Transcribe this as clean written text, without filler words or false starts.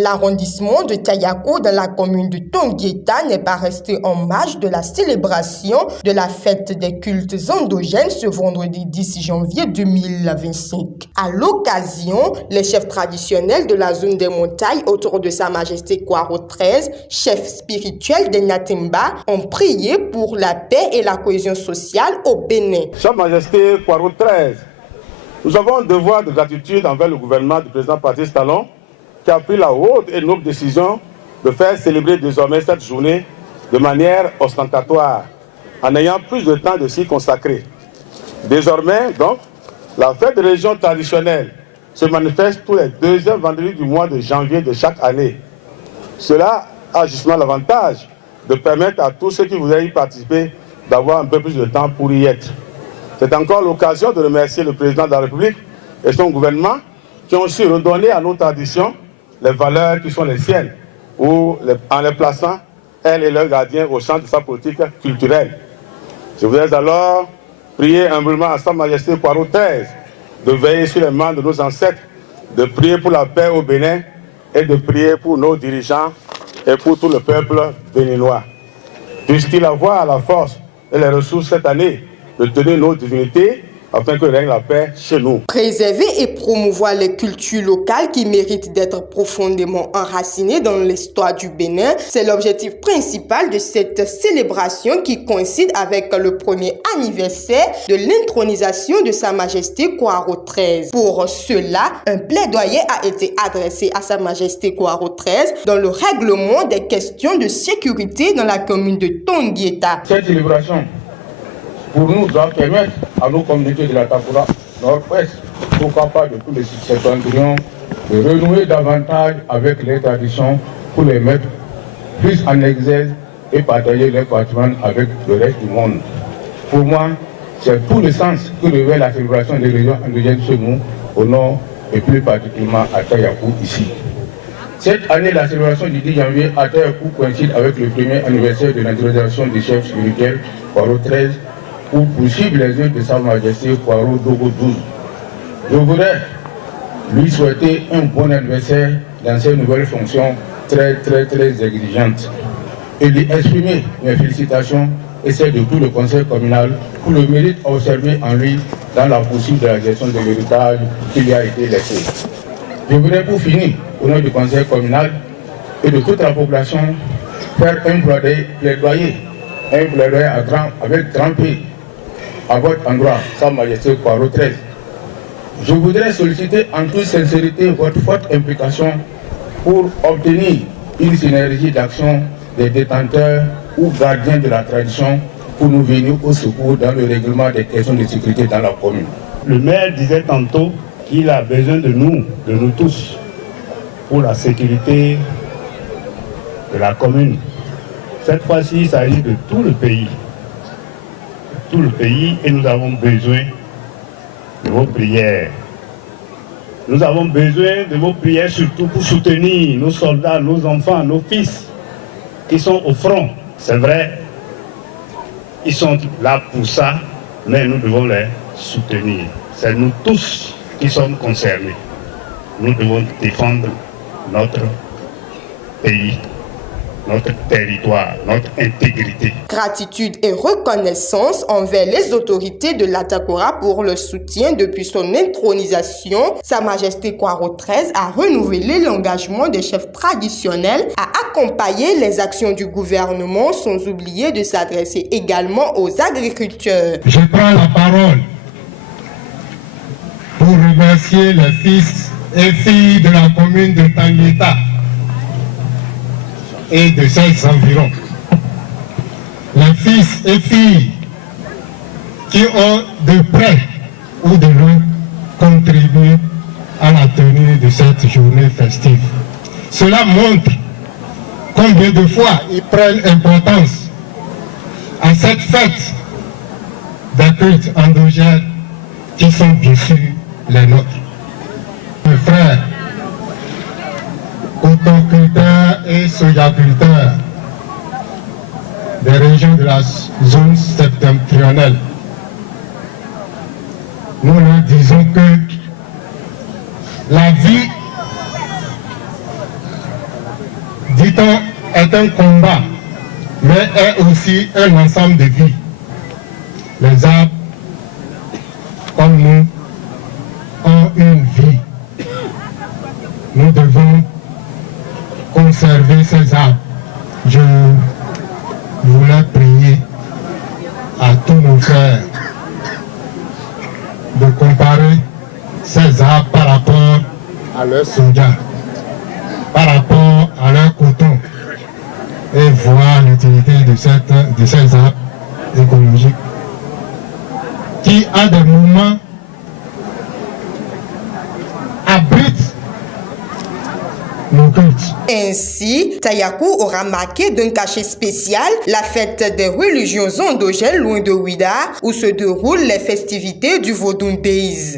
L'arrondissement de Tayako dans la commune de Tonguieta n'est pas resté en marge de la célébration de la fête des cultes endogènes ce vendredi 10 janvier 2025. À l'occasion, les chefs traditionnels de la zone des montagnes autour de Sa Majesté Kwaro XIII, chef spirituel des Natimba, ont prié pour la paix et la cohésion sociale au Bénin. Sa Majesté Kwaro XIII, nous avons un devoir de gratitude envers le gouvernement du président Patrice Talon qui a pris la haute et noble décision de faire célébrer désormais cette journée de manière ostentatoire, en ayant plus de temps de s'y consacrer. Désormais, donc, la fête de religion traditionnelle se manifeste tous les deuxièmes vendredis du mois de janvier de chaque année. Cela a justement l'avantage de permettre à tous ceux qui voudraient y participer d'avoir un peu plus de temps pour y être. C'est encore l'occasion de remercier le président de la République et son gouvernement qui ont su redonner à nos traditions les valeurs qui sont les siennes, en les plaçant, elles et leurs gardiens, au centre de sa politique culturelle. Je voudrais alors prier humblement à Sa Majesté Kwaro XIII de veiller sur les mains de nos ancêtres, de prier pour la paix au Bénin et de prier pour nos dirigeants et pour tout le peuple béninois. Puisse-t-il avoir la force et les ressources cette année de tenir nos divinités afin que règne la paix chez nous. Préserver et promouvoir les cultures locales qui méritent d'être profondément enracinées dans l'histoire du Bénin, c'est l'objectif principal de cette célébration qui coïncide avec le premier anniversaire de l'intronisation de Sa Majesté Kwaro XIII. Pour cela, un plaidoyer a été adressé à Sa Majesté Kwaro XIII dans le règlement des questions de sécurité dans la commune de Tonguieta. Cette célébration pour nous doit permettre à nos communautés de la Takura Nord-Ouest, pourquoi pas de tous les septentrions, de renouer davantage avec les traditions pour les mettre plus en exergue et partager leur patrimoine avec le reste du monde. Pour moi, c'est tout le sens que revêt la célébration des religions endogènes chez nous, au nord et plus particulièrement à Tayakou ici. Cette année, la célébration du 10 janvier à Tayakou coïncide avec le premier anniversaire de l'intronisation du chef spirituel Kwaro XIII pour poursuivre les œuvres de Sa Majesté Kwaro Dogo XII. Je voudrais lui souhaiter un bon anniversaire dans ses nouvelles fonctions très exigeantes et lui exprimer mes félicitations et celles de tout le conseil communal pour le mérite observé en lui dans la poursuite de la gestion de l'héritage qui lui a été laissé. Je voudrais pour finir, au nom du conseil communal et de toute la population, faire un plaidoyer avec grand P à votre endroit, Sa Majesté Kwaro XIII. Je voudrais solliciter en toute sincérité votre forte implication pour obtenir une synergie d'action des détenteurs ou gardiens de la tradition pour nous venir au secours dans le règlement des questions de sécurité dans la commune. Le maire disait tantôt qu'il a besoin de nous tous, pour la sécurité de la commune. Cette fois-ci, il s'agit de tout le pays. Tout le pays, et nous avons besoin de vos prières. Nous avons besoin de vos prières surtout pour soutenir nos soldats, nos enfants, nos fils qui sont au front. C'est vrai, ils sont là pour ça, mais nous devons les soutenir. C'est nous tous qui sommes concernés. Nous devons défendre notre pays, notre territoire, notre intégrité. Gratitude et reconnaissance envers les autorités de l'Atakora pour le soutien depuis son intronisation. Sa Majesté Kwaro XIII a renouvelé l'engagement des chefs traditionnels à accompagner les actions du gouvernement sans oublier de s'adresser également aux agriculteurs. Je prends la parole pour remercier les fils et filles de la commune de Tonguieta et de ses environs. Les fils et filles qui ont de près ou de loin contribué à la tenue de cette journée festive. Cela montre combien de fois ils prennent importance à cette fête des cultes endogènes qui sont bien sûr les nôtres. Mes frères, autoculteurs et sojaculteurs des régions de la zone septentrionale, nous leur disons que la vie dit-on, est un combat, mais est aussi un ensemble de vies. Les arbres, comme nous, ont une vie. Nous devons conserver ces arbres. Je voulais prier à tous nos frères de comparer ces arbres par rapport à leurs soldats, par rapport à leur coton, et voir l'utilité de ces arbres écologiques qui, à des moments, abritent nos cultes. Ainsi, Tayakou aura marqué d'un cachet spécial la fête des religions endogènes loin de Ouida, où se déroulent les festivités du Vodun Days.